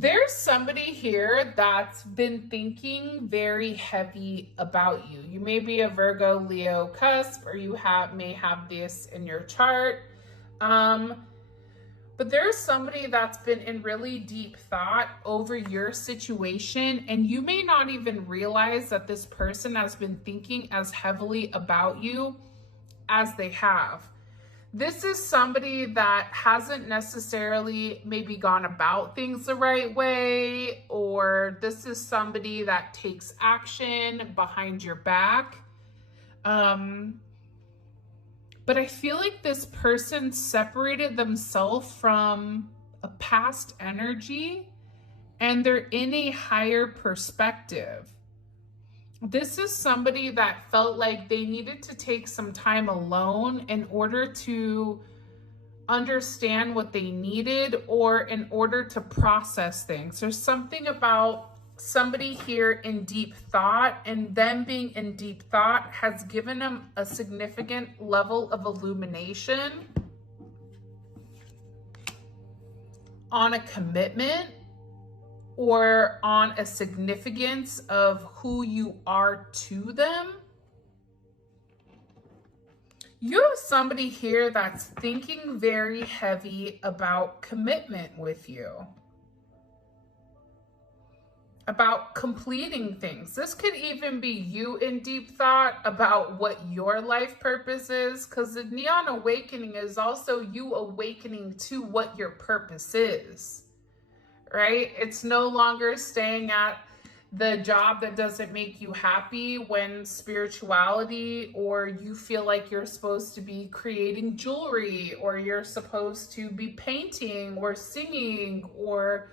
There's somebody here that's been thinking very heavy about you. You may be a Virgo, Leo cusp, or you may have this in your chart. But there's somebody that's been in really deep thought over your situation, and you may not even realize that this person has been thinking as heavily about you as they have. This is somebody that hasn't necessarily maybe gone about things the right way, or this is somebody that takes action behind your back. But I feel like this person separated themselves from a past energy and they're in a higher perspective. This is somebody that felt like they needed to take some time alone in order to understand what they needed or in order to process things. There's something about somebody here in deep thought, and them being in deep thought has given them a significant level of illumination on a commitment or on a significance of who you are to them. You have somebody here that's thinking very heavy about commitment with you, about completing things. This could even be you in deep thought about what your life purpose is, because the Neon Awakening is also you awakening to what your purpose is, right? It's no longer staying at the job that doesn't make you happy when spirituality, or you feel like you're supposed to be creating jewelry, or you're supposed to be painting or singing or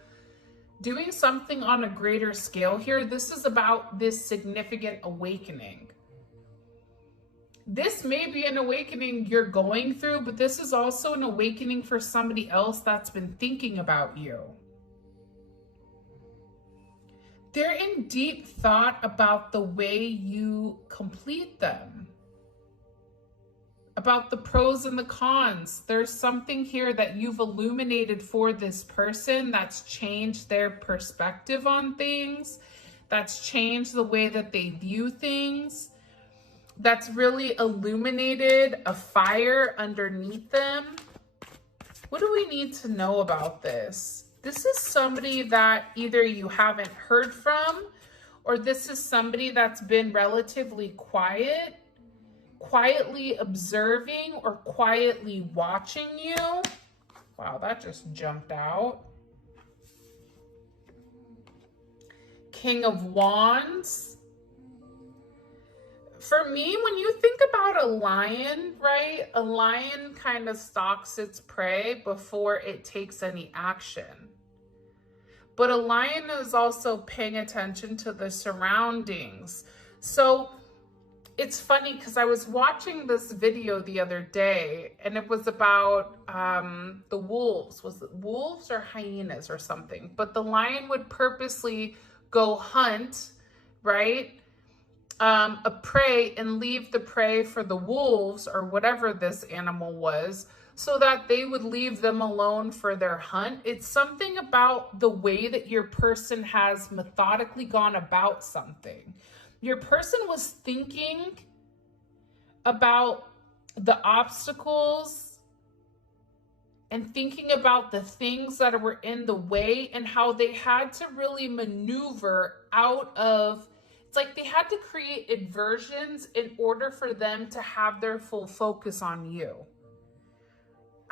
doing something on a greater scale here. This is about this significant awakening. This may be an awakening you're going through, but this is also an awakening for somebody else that's been thinking about you. They're in deep thought about the way you complete them, about the pros and the cons. There's something here that you've illuminated for this person that's changed their perspective on things, that's changed the way that they view things, that's really illuminated a fire underneath them. What do we need to know about this? This is somebody that either you haven't heard from, or this is somebody that's been relatively quiet, quietly observing or quietly watching you. Wow, that just jumped out. King of Wands. For me, when you think about a lion, right? A lion kind of stalks its prey before it takes any action. But a lion is also paying attention to the surroundings. So it's funny because I was watching this video the other day, and it was about the wolves. Was it wolves or hyenas or something? But the lion would purposely go hunt, right? A prey, and leave the prey for the wolves or whatever this animal was, so that they would leave them alone for their hunt. It's something about the way that your person has methodically gone about something. Your person was thinking about the obstacles and thinking about the things that were in the way and how they had to really maneuver out of, it's like they had to create aversions in order for them to have their full focus on you.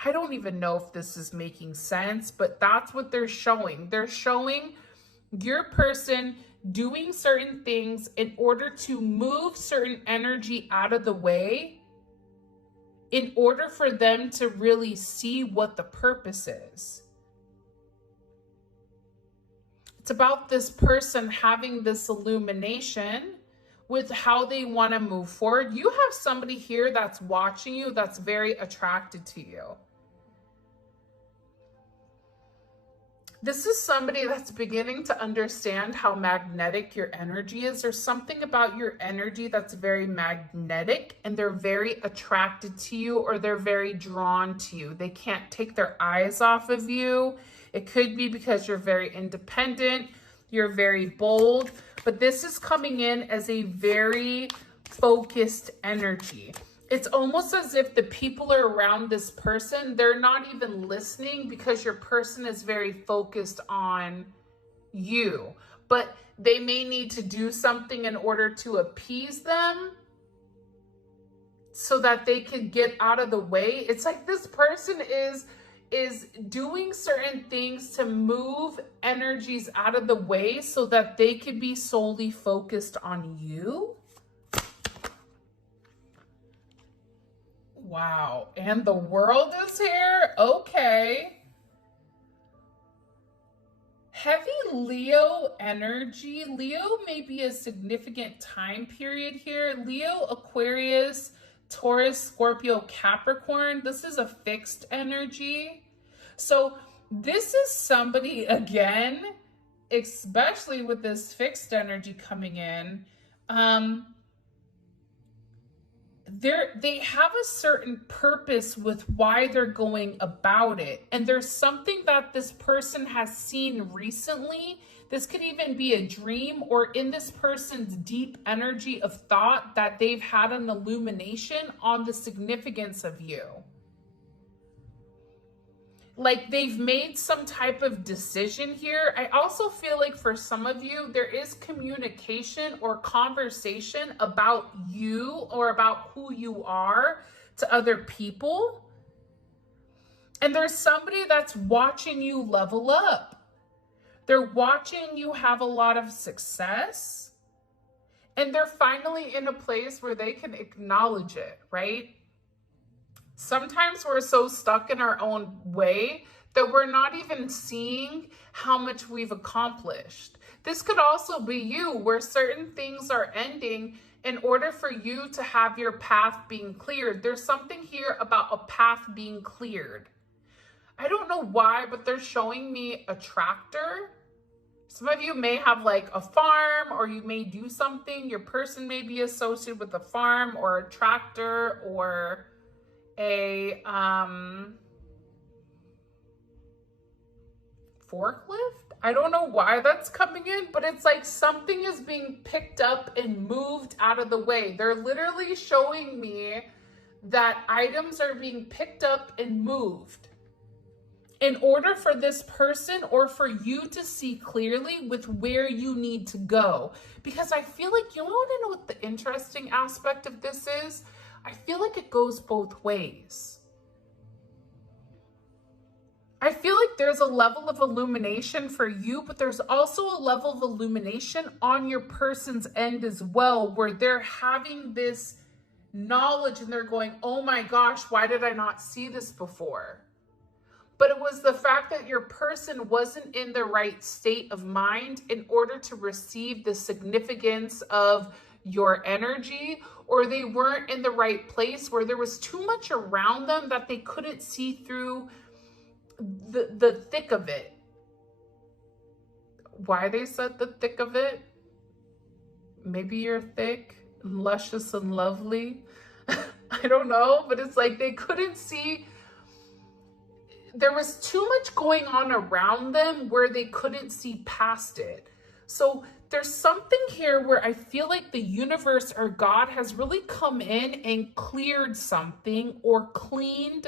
I don't even know if this is making sense, but that's what they're showing. They're showing your person doing certain things in order to move certain energy out of the way in order for them to really see what the purpose is. It's about this person having this illumination with how they want to move forward. You have somebody here that's watching you that's very attracted to you. This is somebody that's beginning to understand how magnetic your energy is. There's something about your energy that's very magnetic, and they're very attracted to you, or they're very drawn to you. They can't take their eyes off of you. It could be because you're very independent, you're very bold, but this is coming in as a very focused energy. It's almost as if the people are around this person, they're not even listening because your person is very focused on you. But they may need to do something in order to appease them so that they can get out of the way. It's like this person is doing certain things to move energies out of the way so that they can be solely focused on you. Wow. And the world is here. Okay. Heavy Leo energy. Leo may be a significant time period here. Leo, Aquarius, Taurus, Scorpio, Capricorn. This is a fixed energy. So this is somebody, again, especially with this fixed energy coming in, they have a certain purpose with why they're going about it. And there's something that this person has seen recently. This could even be a dream, or in this person's deep energy of thought that they've had an illumination on the significance of you. Like they've made some type of decision here. I also feel like for some of you, there is communication or conversation about you or about who you are to other people. And there's somebody that's watching you level up. They're watching you have a lot of success. And they're finally in a place where they can acknowledge it, right? Sometimes we're so stuck in our own way that we're not even seeing how much we've accomplished. This could also be you, where certain things are ending in order for you to have your path being cleared. There's something here about a path being cleared. I don't know why, but they're showing me a tractor. Some of you may have like a farm, or you may do something. Your person may be associated with a farm or a tractor or a forklift. I don't know why that's coming in, but it's like something is being picked up and moved out of the way. They're literally showing me that items are being picked up and moved in order for this person or for you to see clearly with where you need to go. Because I feel like, you want to know what the interesting aspect of this is? I feel like it goes both ways. I feel like there's a level of illumination for you, but there's also a level of illumination on your person's end as well, where they're having this knowledge and they're going, oh my gosh, why did I not see this before? But it was the fact that your person wasn't in the right state of mind in order to receive the significance of your energy, or they weren't in the right place where there was too much around them that they couldn't see through the thick of it. Why they said the thick of it? Maybe you're thick, luscious, and lovely. I don't know, but it's like they couldn't see. There was too much going on around them where they couldn't see past it. So there's something here where I feel like the universe or God has really come in and cleared something, or cleaned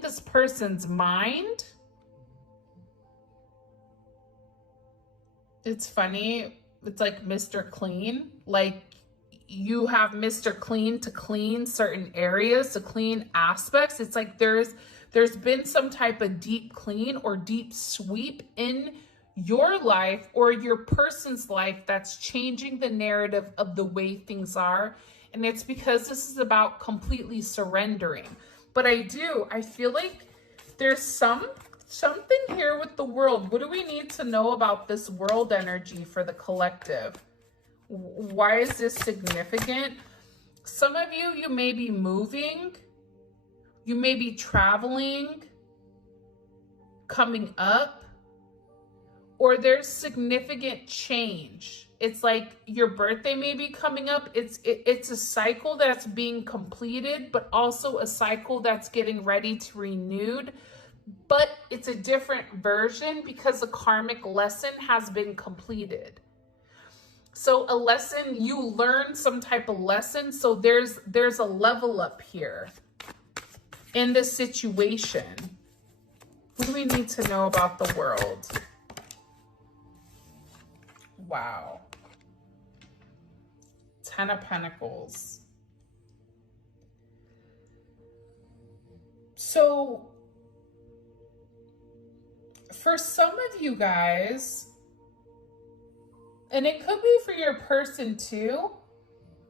this person's mind. It's funny. It's like Mr. Clean. Like you have Mr. Clean to clean certain areas, to clean aspects. It's like there's been some type of deep clean or deep sweep in your life or your person's life that's changing the narrative of the way things are. And it's because this is about completely surrendering. But I feel like there's something here with the world. What do we need to know about this world energy for the collective? Why is this significant? Some of you, you may be moving. You may be traveling, coming up, or there's significant change. It's like your birthday may be coming up. It's a cycle that's being completed, but also a cycle that's getting ready to renewed. but it's a different version because a karmic lesson has been completed. So a lesson, you learn some type of lesson. So there's a level up here in this situation. What do we need to know about the world? Wow. 10 of Pentacles. So for some of you guys, and it could be for your person too,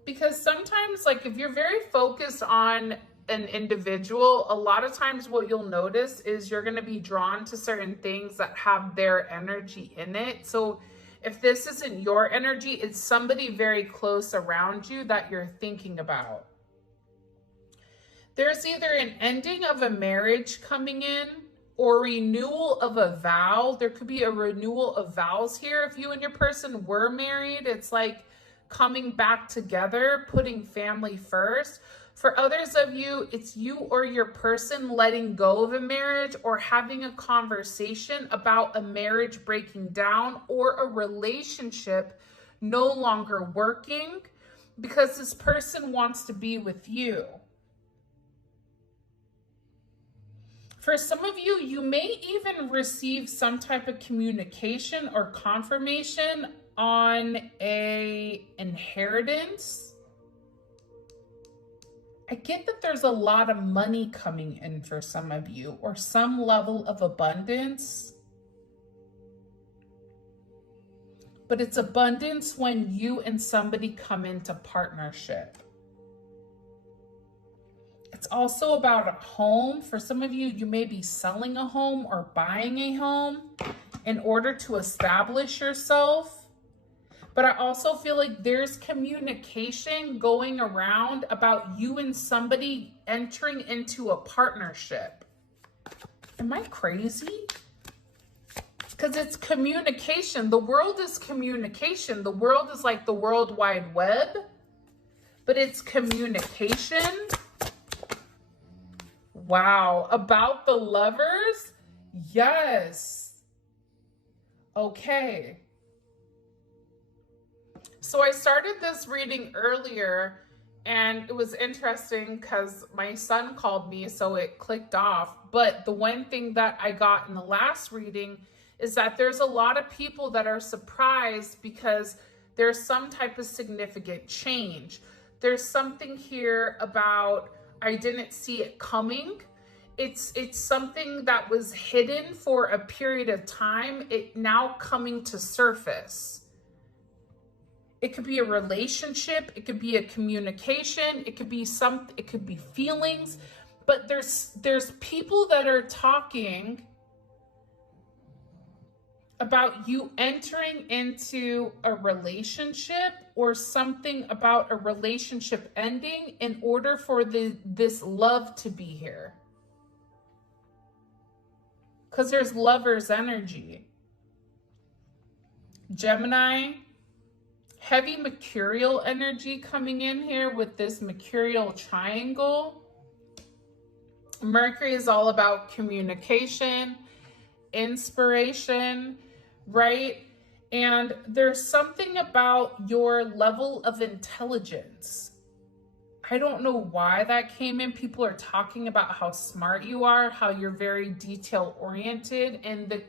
because sometimes, like, if you're very focused on an individual, a lot of times what you'll notice is you're going to be drawn to certain things that have their energy in it. So if this isn't your energy, it's somebody very close around you that you're thinking about. There's either an ending of a marriage coming in or renewal of a vow. There could be a renewal of vows here. If you and your person were married, it's like coming back together, putting family first. For others of you, it's you or your person letting go of a marriage or having a conversation about a marriage breaking down or a relationship no longer working because this person wants to be with you. For some of you, you may even receive some type of communication or confirmation on an inheritance. I get that there's a lot of money coming in for some of you, or some level of abundance. But it's abundance when you and somebody come into partnership. It's also about a home. For some of you, you may be selling a home or buying a home in order to establish yourself. But I also feel like there's communication going around about you and somebody entering into a partnership. Am I crazy? Because it's communication. The world is communication. The world is like the World Wide Web, but it's communication. Wow. About the Lovers? Yes. Okay. So I started this reading earlier and it was interesting because my son called me, so it clicked off. But the one thing that I got in the last reading is that there's a lot of people that are surprised because there's some type of significant change. There's something here about I didn't see it coming. It's something that was hidden for a period of time. It now coming to surface. It could be a relationship, it could be a communication, it could be it could be feelings, but there's people that are talking about you entering into a relationship or something about a relationship ending in order for this love to be here. Because there's Lover's energy. Gemini, heavy mercurial energy coming in here with this mercurial triangle. Mercury is all about communication, inspiration, right? And there's something about your level of intelligence. I don't know why that came in. People are talking about how smart you are, how you're very detail oriented, and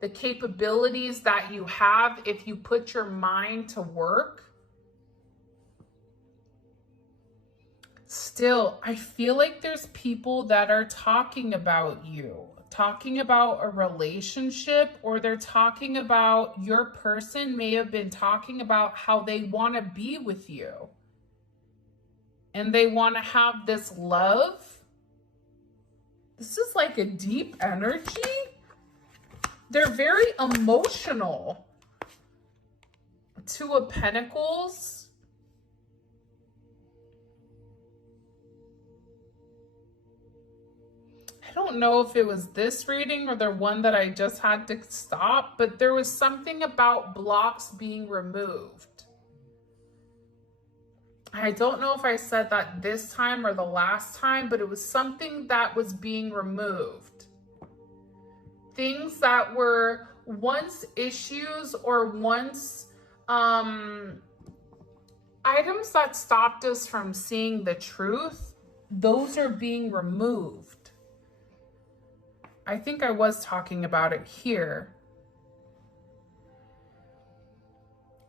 the capabilities that you have if you put your mind to work. Still, I feel like there's people that are talking about you, talking about a relationship, or they're talking about your person may have been talking about how they want to be with you. And they want to have this love. This is like a deep energy. They're very emotional. Two of Pentacles. I don't know if it was this reading or the one that I just had to stop, but there was something about blocks being removed. I don't know if I said that this time or the last time, but it was something that was being removed. things that were once issues or once items that stopped us from seeing the truth, those are being removed. I think I was talking about it here.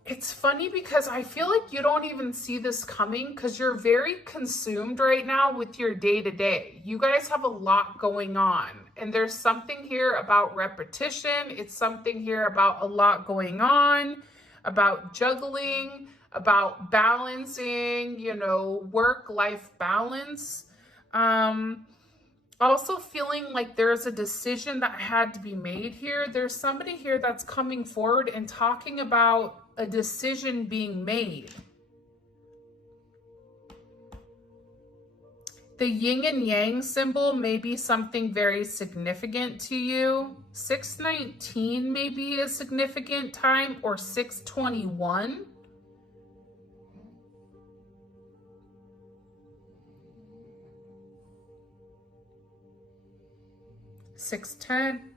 It's funny because I feel like you don't even see this coming because you're very consumed right now with your day-to-day. You guys have a lot going on, and there's something here about repetition. It's something here about a lot going on, about juggling, about balancing, you know, work-life balance. Also feeling like there's a decision that had to be made here. There's somebody here that's coming forward and talking about a decision being made. The yin and yang symbol may be something very significant to you. 619 may be a significant time, or 621. Six 10,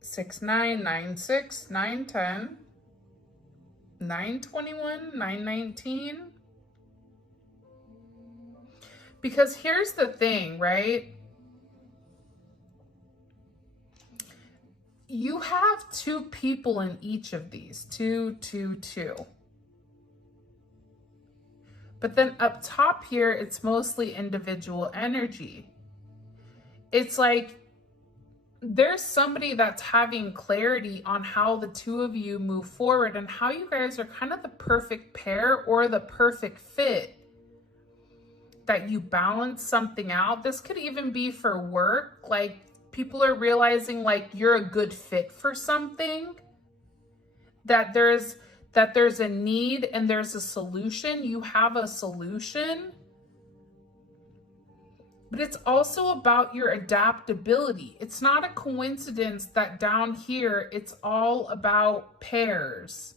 6 9, 9 6, 9 10, 9 21, 9 19. Because here's the thing, right? You have two people in each of these, 2, 2, 2. But then up top here, it's mostly individual energy. It's like there's somebody that's having clarity on how the two of you move forward and how you guys are kind of the perfect pair or the perfect fit, that you balance something out. This could even be for work. Like people are realizing like you're a good fit for something, that there's a need and there's a solution. You have a solution. But it's also about your adaptability. It's not a coincidence that down here, it's all about pairs.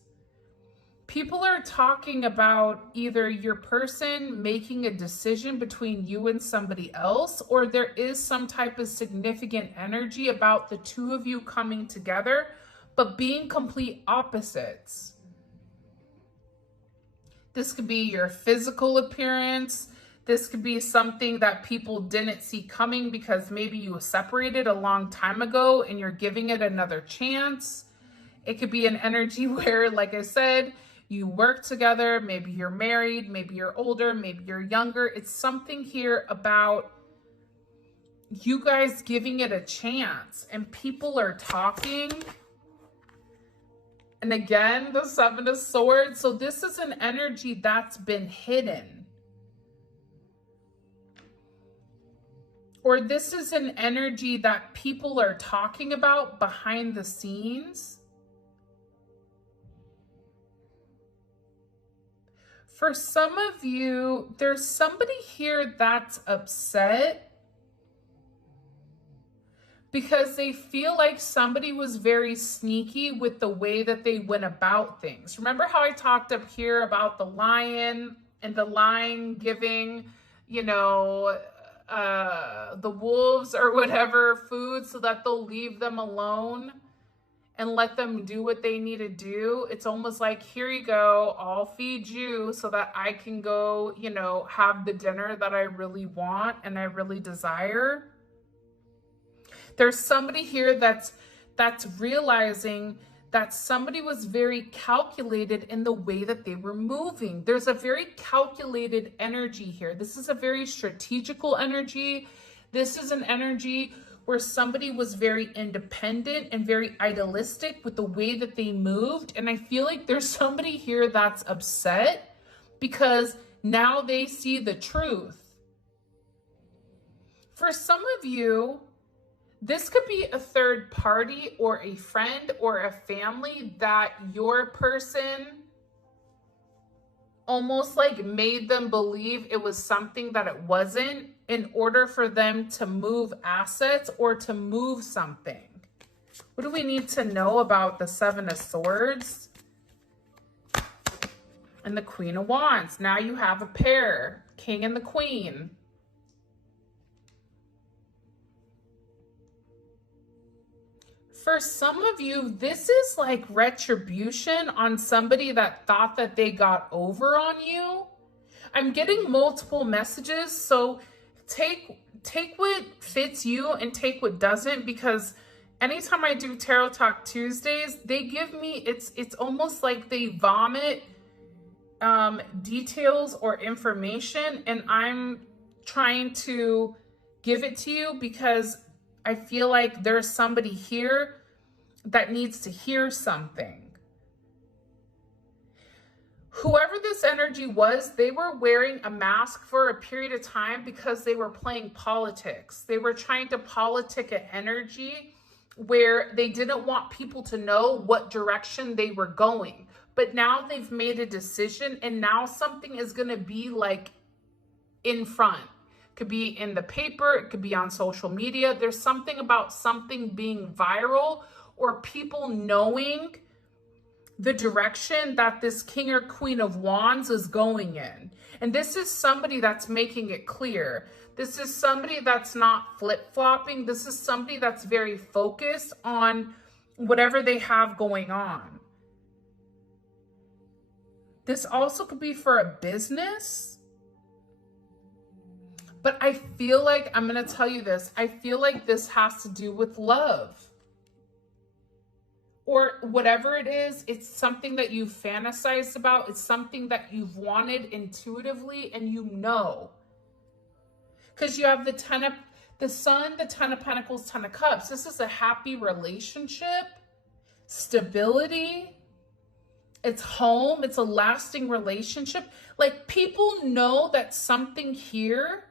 People are talking about either your person making a decision between you and somebody else, or there is some type of significant energy about the two of you coming together, but being complete opposites. This could be your physical appearance. This could be something that people didn't see coming because maybe you were separated a long time ago and you're giving it another chance. It could be an energy where, like I said, you work together. Maybe you're married, maybe you're older, maybe you're younger. It's something here about you guys giving it a chance, and people are talking. And again, the 7 of Swords. So this is an energy that's been hidden. Or this is an energy that people are talking about behind the scenes. For some of you, there's somebody here that's upset because they feel like somebody was very sneaky with the way that they went about things. Remember how I talked up here about the lion and the lion giving, you know, the wolves or whatever food so that they'll leave them alone and let them do what they need to do? It's almost like, here you go, I'll feed you so that I can go, you know, have the dinner that I really want and I really desire. There's somebody here that's realizing that somebody was very calculated in the way that they were moving. There's a very calculated energy here. This is a very strategical energy. This is an energy where somebody was very independent and very idealistic with the way that they moved. And I feel like there's somebody here that's upset because now they see the truth. For some of you, this could be a third party or a friend or a family that your person almost like made them believe it was something that it wasn't in order for them to move assets or to move something. What do we need to know about the 7 of Swords and the Queen of Wands? Now you have a pair, King and the Queen. for some of you, this is like retribution on somebody that thought that they got over on you. I'm getting multiple messages, so take what fits you and take what doesn't, because anytime I do Tarot Talk Tuesdays, they give me, it's almost like they vomit details or information, and I'm trying to give it to you because I feel like there's somebody here that needs to hear something. Whoever this energy was, they were wearing a mask for a period of time because they were playing politics. They were trying to politic an energy where they didn't want people to know what direction they were going. But now they've made a decision, and now something is going to be like in front. Could be in the paper, it could be on social media. There's something about something being viral or people knowing the direction that this King or Queen of Wands is going in. And this is somebody that's making it clear. This is somebody that's not flip-flopping. This is somebody that's very focused on whatever they have going on. This also could be for a business. But I feel like, I'm going to tell you this, I feel like this has to do with love. Or whatever it is, it's something that you've fantasized about. It's something that you've wanted intuitively, and you know. Because you have the Sun, the Ten of Pentacles, Ten of Cups. This is a happy relationship, stability. It's home. It's a lasting relationship. Like, people know that something here,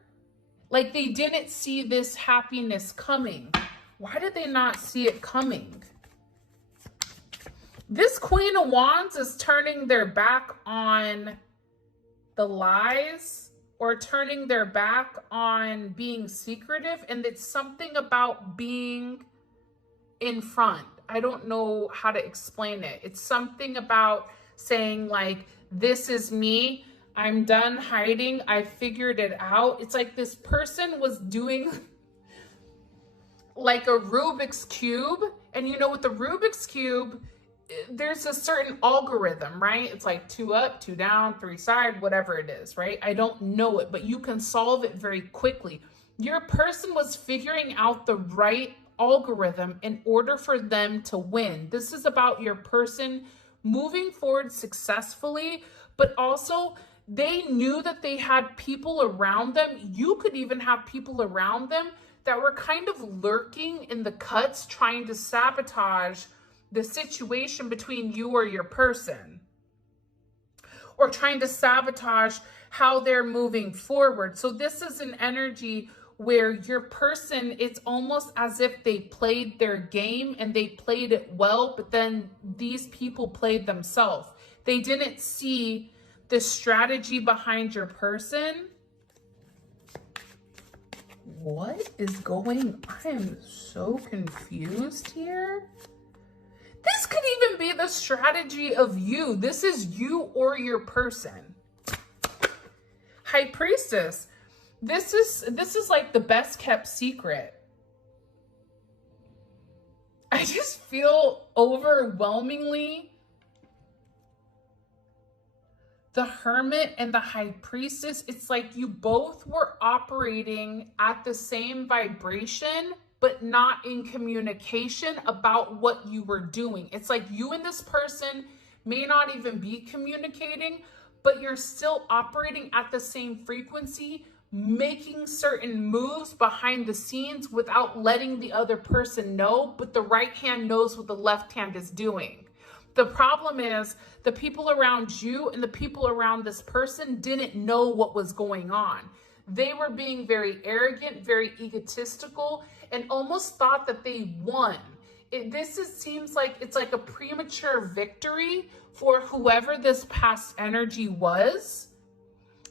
like they didn't see this happiness coming. Why did they not see it coming? This Queen of Wands is turning their back on the lies or turning their back on being secretive. And it's something about being in front. I don't know how to explain it. It's something about saying like, this is me. I'm done hiding. I figured it out. It's like this person was doing like a Rubik's Cube. And you know, with the Rubik's Cube, there's a certain algorithm, right? It's like 2 up, 2 down, 3 side, whatever it is, right? I don't know it, but you can solve it very quickly. Your person was figuring out the right algorithm in order for them to win. This is about your person moving forward successfully, but also they knew that they had people around them. You could even have people around them that were kind of lurking in the cuts, trying to sabotage the situation between you or your person, or trying to sabotage how they're moving forward. So this is an energy where your person, it's almost as if they played their game and they played it well, but then these people played themselves. They didn't see the strategy behind your person. What is going on? I am so confused here. This could even be the strategy of you. This is you or your person. High Priestess. This is like the best kept secret. I just feel overwhelmingly the Hermit and the High Priestess. It's like you both were operating at the same vibration, but not in communication about what you were doing. It's like you and this person may not even be communicating, but you're still operating at the same frequency, making certain moves behind the scenes without letting the other person know, but the right hand knows what the left hand is doing. The problem is the people around you and the people around this person didn't know what was going on. They were being very arrogant, very egotistical, and almost thought that they won. Seems like it's like a premature victory for whoever this past energy was,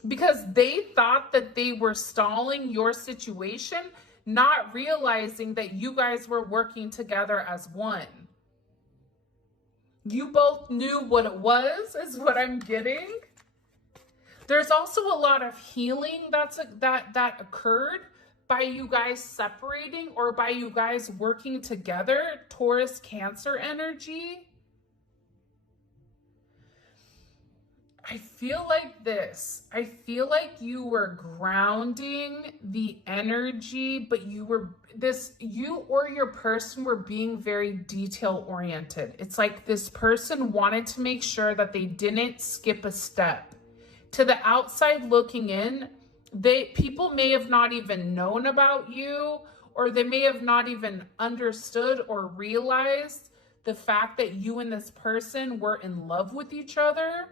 because they thought that they were stalling your situation, not realizing that you guys were working together as one. You both knew what it was, is what I'm getting. There's also a lot of healing that occurred by you guys separating or by you guys working together, Taurus, Cancer energy. I feel like this. I feel like you were grounding the energy, but you or your person were being very detail oriented. It's like this person wanted to make sure that they didn't skip a step. To the outside looking in, people may have not even known about you, or they may have not even understood or realized the fact that you and this person were in love with each other.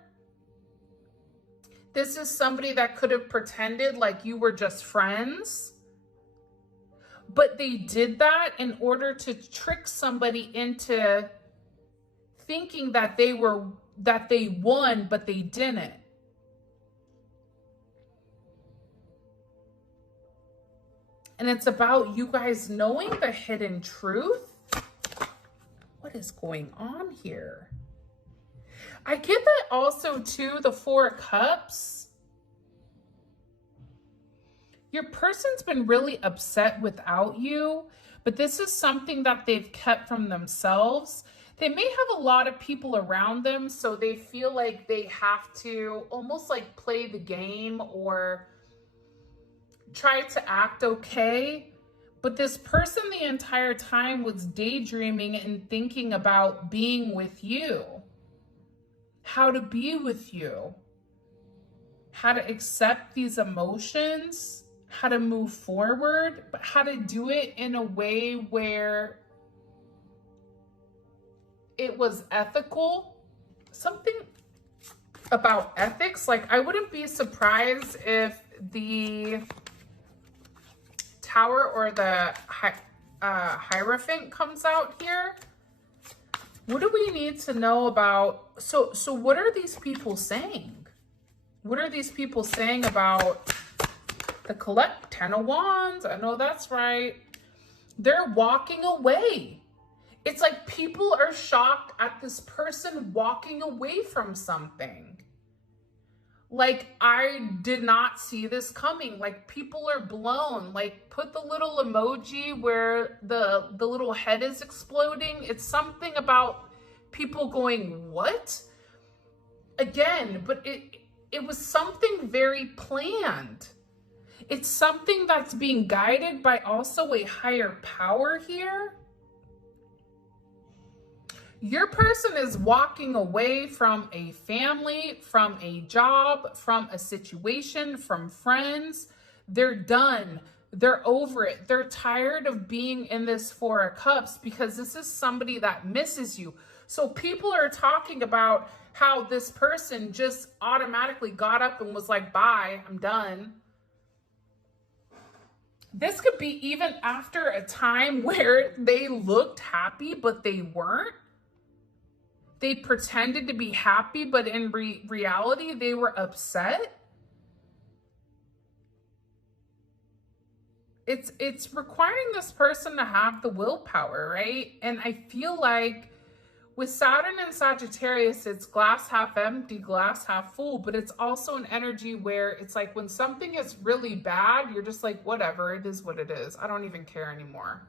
This is somebody that could have pretended like you were just friends, but they did that in order to trick somebody into thinking that they won, but they didn't. And it's about you guys knowing the hidden truth. What is going on here? I get that also too, the Four of Cups. Your person's been really upset without you, but this is something that they've kept from themselves. They may have a lot of people around them, so they feel like they have to almost like play the game or try to act okay. But this person the entire time was daydreaming and thinking about being with you. How to be with you, how to accept these emotions, how to move forward, but how to do it in a way where it was ethical. Something about ethics. Like, I wouldn't be surprised if the Tower or the Hierophant comes out here. What do we need to know about? So what are these people saying? What are these people saying about the Ten of Wands? I know that's right. They're walking away. It's like people are shocked at this person walking away from something. Like, I did not see this coming. Like, people are blown. Like, put the little emoji where the little head is exploding. It's something about people going, what? Again, but it was something very planned. It's something that's being guided by also a higher power here. Your person is walking away from a family, from a job, from a situation, from friends. They're done. They're over it. They're tired of being in this Four of Cups because this is somebody that misses you. So people are talking about how this person just automatically got up and was like, bye, I'm done. This could be even after a time where they looked happy, but they weren't. They pretended to be happy, but in reality, they were upset. It's requiring this person to have the willpower, right? And I feel like with Saturn and Sagittarius, it's glass half empty, glass half full, but it's also an energy where it's like when something is really bad, you're just like, whatever, it is what it is. I don't even care anymore.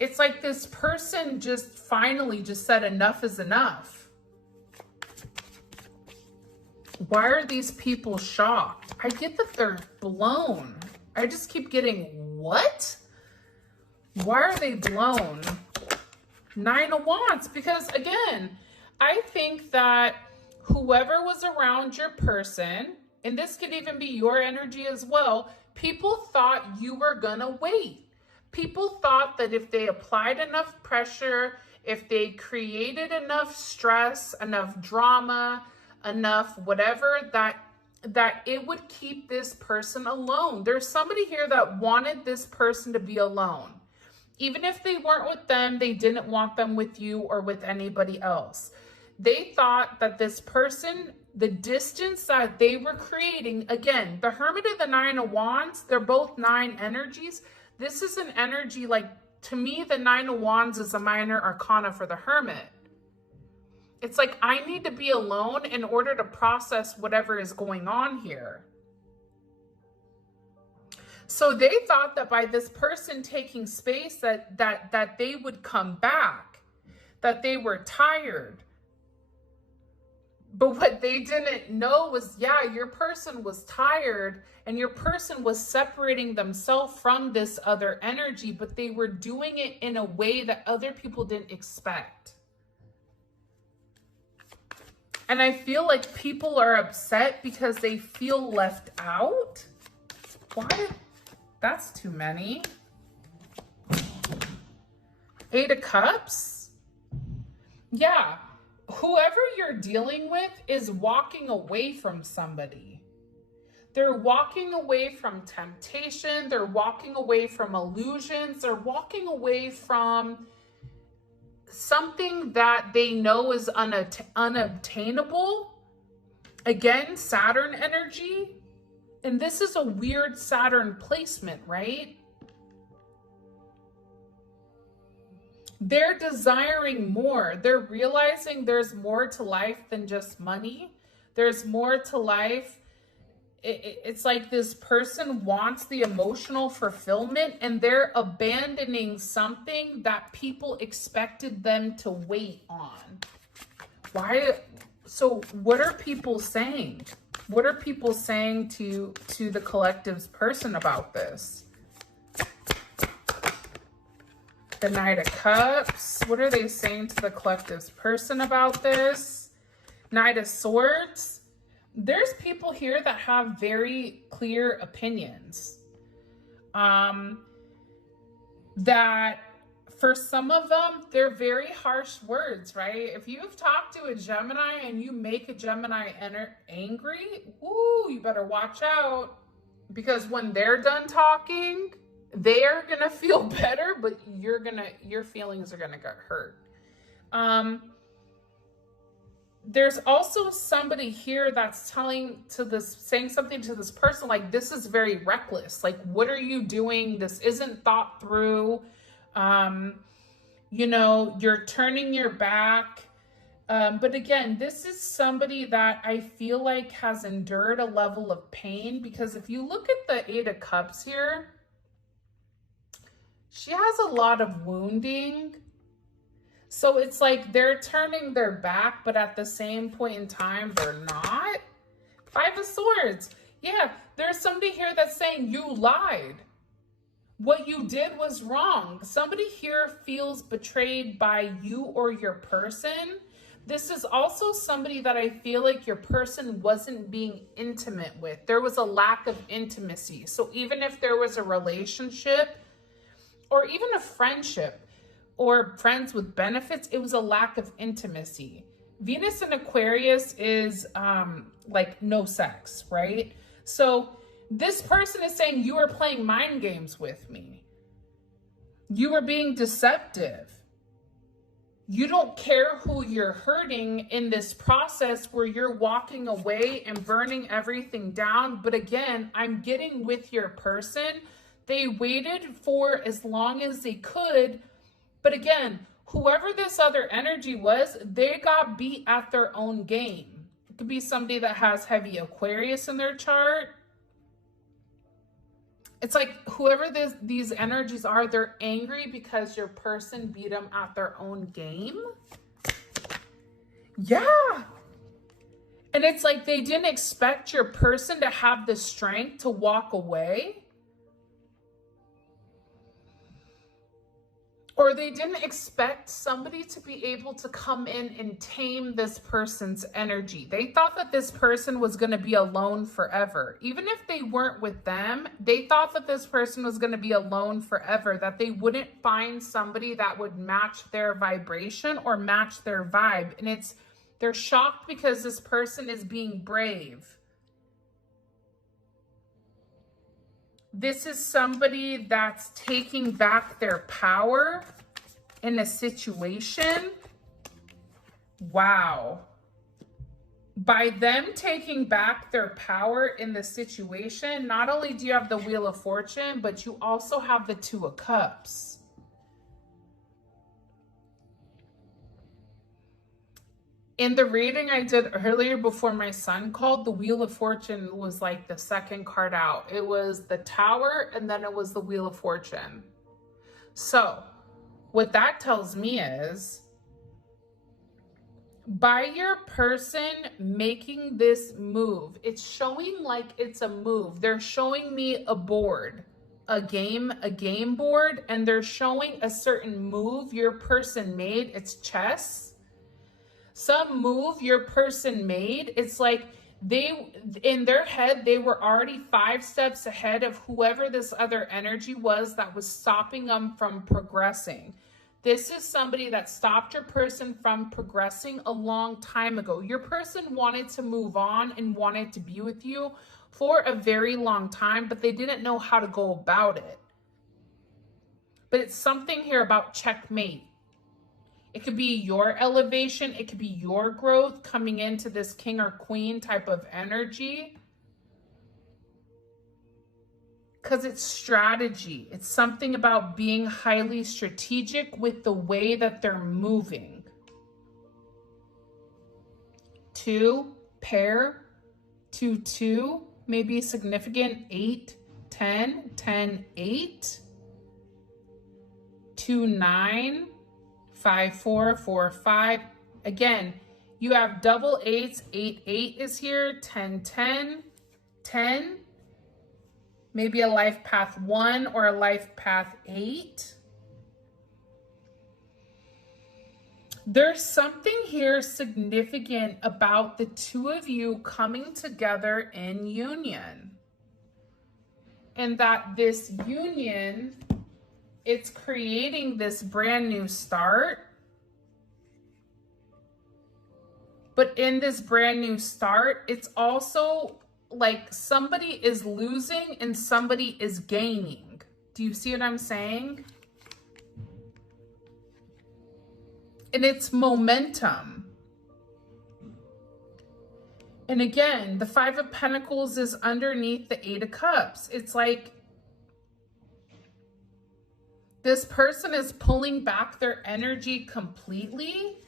It's like this person just finally just said enough is enough. Why are these people shocked? I get that they're blown. I just keep getting, what? Why are they blown? Nine of Wands, because again, I think that whoever was around your person, and this could even be your energy as well, people thought you were gonna wait. People thought that if they applied enough pressure, if they created enough stress, enough drama, enough whatever, that it would keep this person alone. There's somebody here that wanted this person to be alone. Even if they weren't with them, they didn't want them with you or with anybody else. They thought that this person, the distance that they were creating, again, the Hermit and the Nine of Wands, they're both nine energies. This is an energy, like, to me, the Nine of Wands is a minor arcana for the Hermit. It's like, I need to be alone in order to process whatever is going on here. So they thought that by this person taking space that they would come back, that they were tired. But what they didn't know was, yeah, your person was tired and your person was separating themselves from this other energy, but they were doing it in a way that other people didn't expect. And I feel like people are upset because they feel left out. Why? That's too many. 8 of Cups. Yeah. Whoever you're dealing with is walking away from somebody. They're walking away from temptation. They're walking away from illusions. They're walking away from something that they know is unobtainable. Again, Saturn energy. And this is a weird Saturn placement, right? They're desiring more. They're realizing there's more to life than just money. There's more to life. It's like this person wants the emotional fulfillment and they're abandoning something that people expected them to wait on. Why? So what are people saying? What are people saying to the collective's person about this? The Knight of Cups. What are they saying to the collective's person about this? Knight of Swords. There's people here that have very clear opinions. That for some of them, they're very harsh words, right? If you've talked to a Gemini and you make a Gemini angry, ooh, you better watch out. Because when they're done talking, they are going to feel better, but your feelings are going to get hurt. There's also somebody here that's saying something to this person, like, this is very reckless. Like, what are you doing? This isn't thought through. You're turning your back. But again, this is somebody that I feel like has endured a level of pain, because if you look at the 8 of Cups here, she has a lot of wounding. So it's like they're turning their back, but at the same point in time, they're not. 5 of Swords. Yeah, there's somebody here that's saying you lied. What you did was wrong. Somebody here feels betrayed by you or your person. This is also somebody that I feel like your person wasn't being intimate with. There was a lack of intimacy. So even if there was a relationship or even a friendship or friends with benefits, it was a lack of intimacy. Venus in Aquarius is like no sex, right? So this person is saying you were playing mind games with me. You were being deceptive. You don't care who you're hurting in this process where you're walking away and burning everything down. But again, I'm getting with your person. They waited for as long as they could. But again, whoever this other energy was, they got beat at their own game. It could be somebody that has heavy Aquarius in their chart. It's like whoever these energies are, they're angry because your person beat them at their own game. Yeah. And it's like they didn't expect your person to have the strength to walk away. Or they didn't expect somebody to be able to come in and tame this person's energy. They thought that this person was going to be alone forever. Even if they weren't with them, they thought that this person was going to be alone forever, that they wouldn't find somebody that would match their vibration or match their vibe. And they're shocked because this person is being brave. This is somebody that's taking back their power in a situation. Wow. By them taking back their power in the situation, not only do you have the Wheel of Fortune, but you also have the 2 of Cups. In the reading I did earlier before my son called, the Wheel of Fortune was like the second card out. It was the Tower, and then it was the Wheel of Fortune. So what that tells me is, by your person making this move, it's showing like it's a move. They're showing me a board, a game board, and they're showing a certain move your person made. It's chess. Some move your person made. It's like they, in their head, they were already 5 steps ahead of whoever this other energy was that was stopping them from progressing. This is somebody that stopped your person from progressing a long time ago. Your person wanted to move on and wanted to be with you for a very long time, but they didn't know how to go about it. But it's something here about checkmate. It could be your elevation. It could be your growth coming into this king or queen type of energy. Because it's strategy. It's something about being highly strategic with the way that they're moving. 2, pair, 2, 2, maybe significant, 8, 10, 10, 8, 2, 9, 5, 4, 4, 5. Again, you have double 8s. 8, 8 is here. 10, 10, 10. Maybe a life path 1 or a life path 8. There's something here significant about the two of you coming together in union. And that this union, it's creating this brand new start. But in this brand new start, it's also like somebody is losing and somebody is gaining. Do you see what I'm saying? And it's momentum. And again, the 5 of Pentacles is underneath the 8 of Cups. It's like this person is pulling back their energy completely